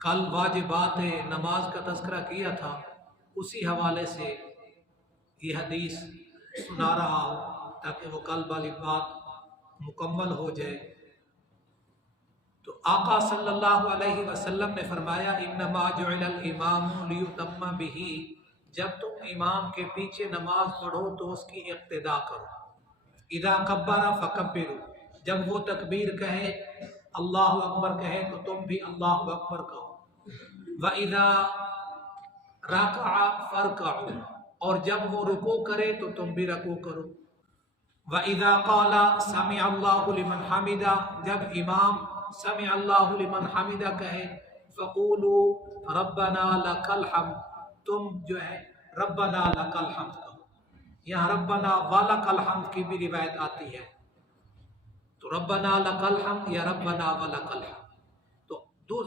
کل واجبات نماز کا تذکرہ کیا تھا، اسی حوالے سے یہ حدیث سنا رہا ہوں تاکہ وہ کل والی بات مکمل ہو جائے۔ تو آقا صلی اللہ علیہ وسلم نے فرمایا انما جعل الامام لیتم بہ، جب تم امام کے پیچھے نماز پڑھو تو اس کی اقتداء کرو۔ اذا کبر فکبروا، جب وہ تکبیر کہے اللہ اکبر کہے تو تم بھی اللہ اکبر کہو۔ وَإِذَا رَكَعَ فَارْكَعُوا، اور جب وہ رکوع کرے تو تم بھی رکوع کرو۔ وَإِذَا قَالَ سَمِعَ اللَّهُ لِمَنْ حَمِدَهُ، جب امام سمع اللہ لمن حمدہ کہے فَقُولُوا رَبَّنَا لَكَ الْحَمْدُ، تم جو ہے ربنا لَكَ الْحَمْدُ کہو۔ یہاں ربنا وَلَكَ الْحَمْدُ کی بھی روایت آتی ہے، تو ربنا لَكَ الْحَمْدُ یا ربنا وَلَكَ الْحَمْدُ۔ تو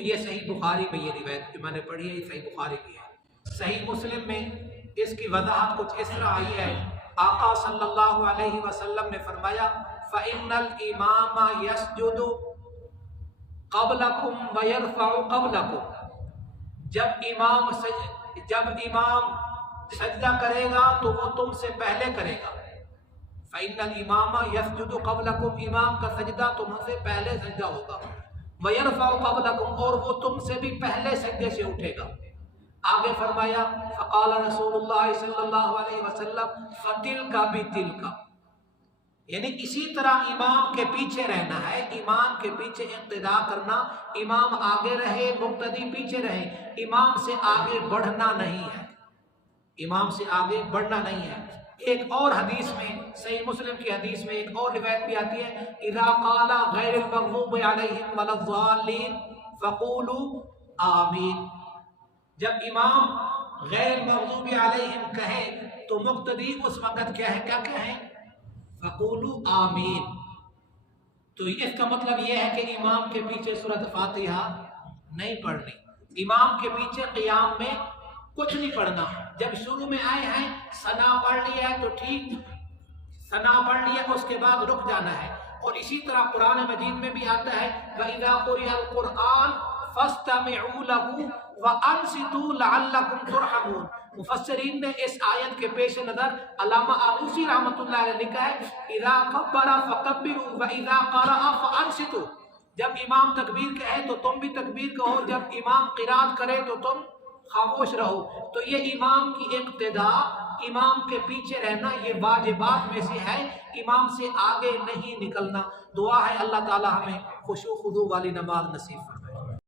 یہ صحیح بخاری میں یہ روایت جو میں نے پڑھی ہے، یہ صحیح بخاری کی ہے۔ صحیح مسلم میں اس کی وضاحت کچھ اس طرح آئی ہے، آقا صلی اللہ علیہ وسلم نے فرمایا فَإِنَّ الْإِمَامَ يَسْجُدُ قَبْلَكُمْ وَيَرْفَعُ قَبْلَكُمْ، جب امام سجدہ کرے گا تو وہ تم سے پہلے کرے گا۔ فَإِنَّ الْإِمَامَ يَسْجُدُ قَبْلَكُمْ، امام کا سجدہ تم سے پہلے سجدہ ہوگا۔ وَيَرْفَعُ قَبْلَكُمْ، اور وہ تم سے بھی پہلے سجدے سے اٹھے گا۔ آگے فرمایا فقال رسول اللہ صلی اللہ علیہ وسلم فَتِلْكَ بِتِلْكَ، یعنی اسی طرح امام کے پیچھے رہنا ہے، امام کے پیچھے اقتداء کرنا، امام آگے رہے مقتدی پیچھے رہے، امام سے آگے بڑھنا نہیں ہے، امام سے آگے بڑھنا نہیں ہے۔ ایک اور حدیث میں صحیح مسلم کی حدیث میں ایک اور روایت بھی آتی ہے اذا قال غیر المغضوب علیہم ولا الضالین فقولوا آمین، جب امام غیر المغضوب علیہم کہے تو مقتدی اس وقت کیا کہیں فقولوا آمین۔ تو اس کا مطلب یہ ہے کہ امام کے پیچھے سورۃ فاتحہ نہیں پڑھنی، امام کے پیچھے قیام میں کچھ نہیں پڑھنا۔ جب شروع میں آئے ہیں ثنا پڑھ لیا ہے تو ٹھیک، ثنا پڑھ لیا اس کے بعد رک جانا ہے۔ اور اسی طرح قرآن مجید میں بھی آتا ہے وَإِذَا قُرِئَ الْقُرْآنُ فَاسْتَمِعُوا لَهُ وَأَنصِتُوا لَعَلَّكُمْ تُرْحَمُونَ۔ مفسرین نے اس آیت کے پیش نظر علامہ آلوسی رحمۃ اللہ علیہ لکھا ہے اذا کبر فکبروا واذا قرأ فانصتوا، جب امام تکبیر کہے تو تم بھی تکبیر کہو، جب امام قرات کرے تو تم خاموش رہو۔ تو یہ امام کی اقتداء، امام کے پیچھے رہنا، یہ واجبات میں سے ہے، امام سے آگے نہیں نکلنا۔ دعا ہے اللہ تعالی ہمیں خشوع و خضوع والی نماز نصیب فرمائے۔